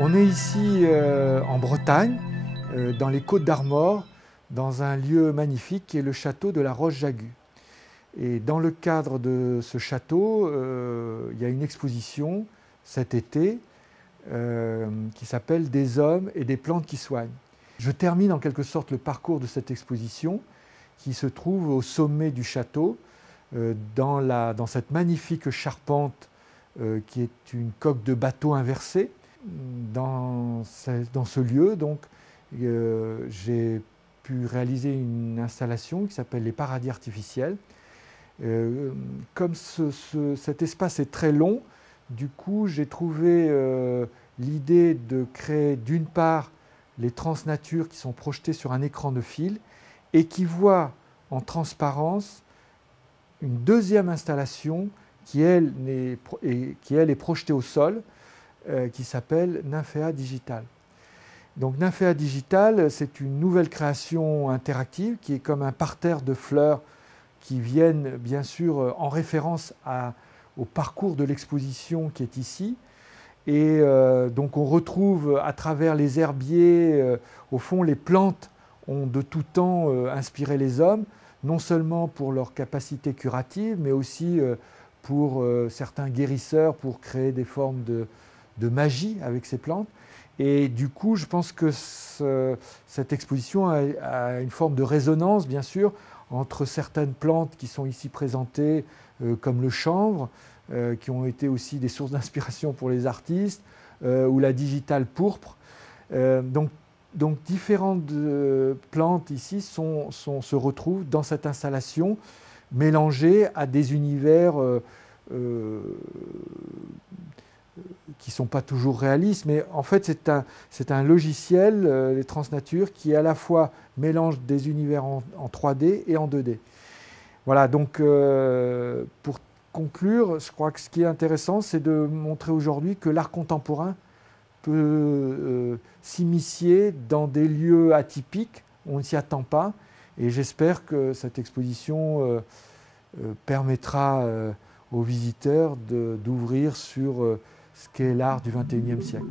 On est ici en Bretagne, dans les Côtes-d'Armor, dans un lieu magnifique qui est le château de la Roche-Jagu. Et dans le cadre de ce château, il y a une exposition cet été qui s'appelle « Des hommes et des plantes qui soignent ». Je termine en quelque sorte le parcours de cette exposition qui se trouve au sommet du château, dans cette magnifique charpente qui est une coque de bateau inversée. Dans ce lieu, donc, j'ai pu réaliser une installation qui s'appelle les paradis artificiels. Comme cet espace est très long, du coup, j'ai trouvé l'idée de créer d'une part les transnatures qui sont projetées sur un écran de fil et qui voient en transparence une deuxième installation qui, elle, est projetée au sol, qui s'appelle Nymphéa Digital. Donc Nymphéa Digital, c'est une nouvelle création interactive qui est comme un parterre de fleurs qui viennent bien sûr en référence au parcours de l'exposition qui est ici. Et donc on retrouve à travers les herbiers, au fond les plantes ont de tout temps inspiré les hommes, non seulement pour leur capacité curative, mais aussi pour certains guérisseurs, pour créer des formes de magie avec ces plantes. Et du coup, je pense que cette exposition a une forme de résonance, bien sûr, entre certaines plantes qui sont ici présentées, comme le chanvre, qui ont été aussi des sources d'inspiration pour les artistes, ou la digitale pourpre. Donc différentes plantes ici se retrouvent dans cette installation, mélangées à des univers qui ne sont pas toujours réalistes, mais en fait c'est un logiciel, les transnatures, qui à la fois mélange des univers en 3D et en 2D. Voilà, donc pour conclure, je crois que ce qui est intéressant, c'est de montrer aujourd'hui que l'art contemporain peut s'immiscer dans des lieux atypiques, on ne s'y attend pas, et j'espère que cette exposition permettra aux visiteurs d'ouvrir sur ce qu'est l'art du XXIe siècle.